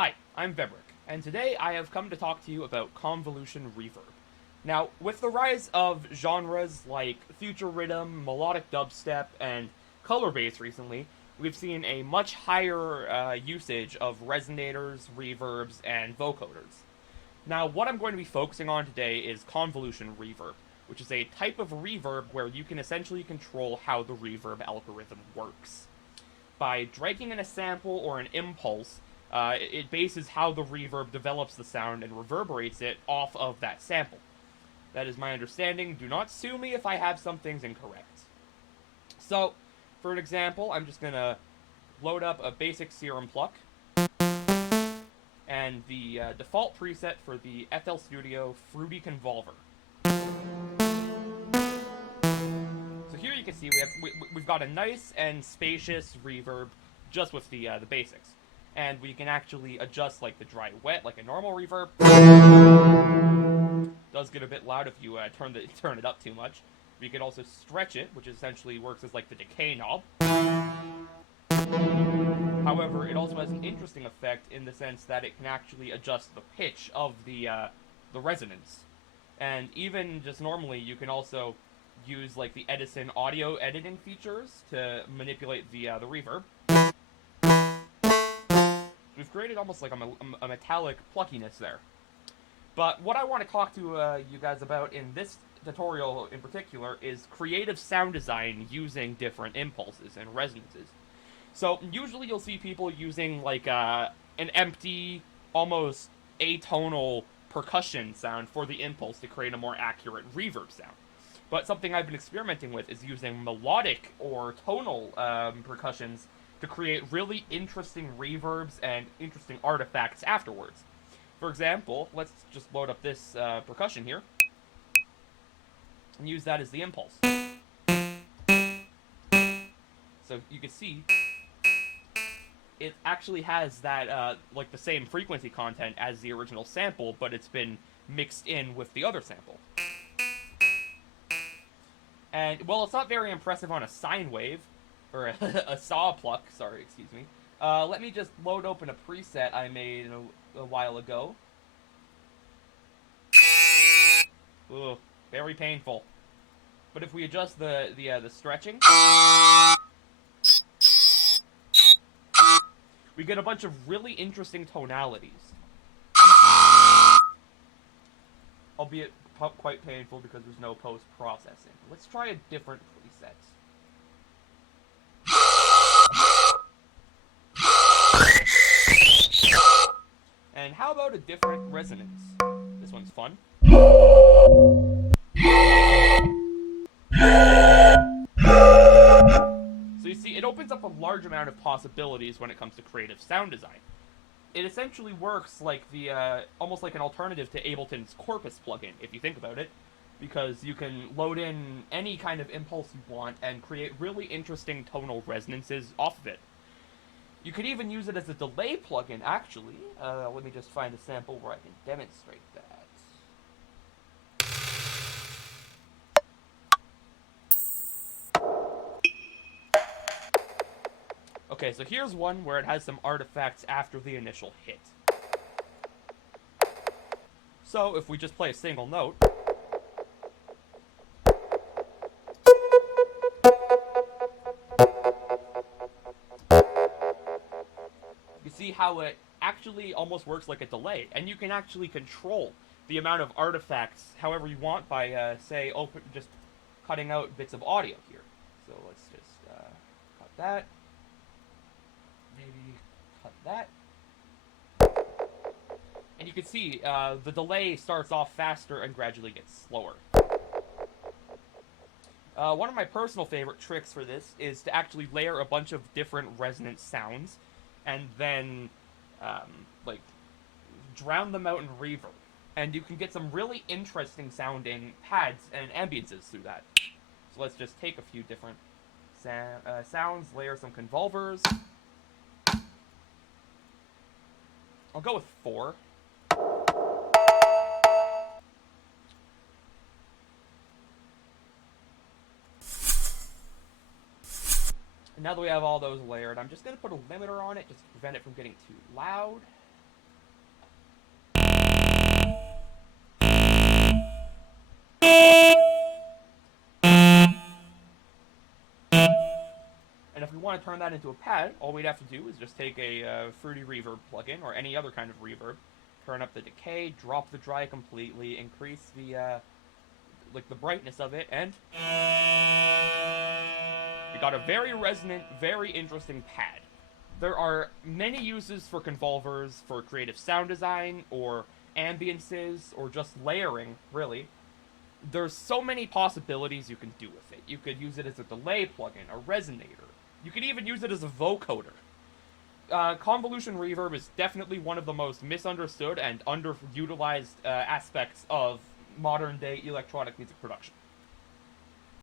Hi, I'm Vebrick, and today I have come to talk to you about Convolution Reverb. Now, with the rise of genres like future rhythm, melodic dubstep, and color bass recently, we've seen a much higher usage of resonators, reverbs, and vocoders. Now, what I'm going to be focusing on today is Convolution Reverb, which is a type of reverb where you can essentially control how the reverb algorithm works. By dragging in a sample or an impulse, it bases how the reverb develops the sound and reverberates it off of that sample. That is my understanding. Do not sue me if I have some things incorrect. So, for an example, I'm just going to load up a basic serum pluck, and the default preset for the FL Studio Fruity Convolver. So here you can see we've got a nice and spacious reverb just with the basics. And we can actually adjust like the dry wet like a normal reverb. Does get a bit loud if you turn it up too much. We can also stretch it, which essentially works as like the decay knob. However, it also has an interesting effect in the sense that it can actually adjust the pitch of the resonance. And even just normally, you can also use like the Edison audio editing features to manipulate the reverb. We've created almost like a metallic pluckiness there. But what I want to talk to you guys about in this tutorial in particular is creative sound design using different impulses and resonances. So usually you'll see people using like an empty, almost atonal percussion sound for the impulse to create a more accurate reverb sound. But something I've been experimenting with is using melodic or tonal percussions to create really interesting reverbs and interesting artifacts afterwards. For example, let's just load up this percussion here and use that as the impulse. So you can see it actually has that like the same frequency content as the original sample, but it's been mixed in with the other sample. And well, it's not very impressive on a sine wave, or a saw pluck, sorry, excuse me. Let me just load open a preset I made a while ago. Ugh, very painful. But if we adjust the stretching, we get a bunch of really interesting tonalities. Albeit quite painful because there's no post-processing. Let's try a different preset. And how about a different resonance? This one's fun. So you see, it opens up a large amount of possibilities when it comes to creative sound design. It essentially works like the almost like an alternative to Ableton's Corpus plugin, if you think about it, because you can load in any kind of impulse you want and create really interesting tonal resonances off of it. You could even use it as a delay plugin, actually. Let me just find a sample where I can demonstrate that. Okay, so here's one where it has some artifacts after the initial hit. So, if we just play a single note, you see how it actually almost works like a delay, and you can actually control the amount of artifacts however you want by, say, just cutting out bits of audio here. So let's just cut that. Maybe cut that. And you can see the delay starts off faster and gradually gets slower. One of my personal favorite tricks for this is to actually layer a bunch of different resonant sounds and then like drown them out in reverb. And you can get some really interesting sounding pads and ambiences through that. So let's just take a few different sounds, layer some convolvers. I'll go with 4. And now that we have all those layered, I'm just going to put a limiter on it just to prevent it from getting too loud. And if we want to turn that into a pad, all we'd have to do is just take a Fruity Reverb plugin, or any other kind of reverb, turn up the decay, drop the dry completely, increase the the brightness of it, and you got a very resonant, very interesting pad. There are many uses for convolvers for creative sound design, or ambiances, or just layering, really. There's so many possibilities you can do with it. You could use it as a delay plugin, a resonator. You could even use it as a vocoder. Convolution reverb is definitely one of the most misunderstood and underutilized aspects of modern day electronic music production.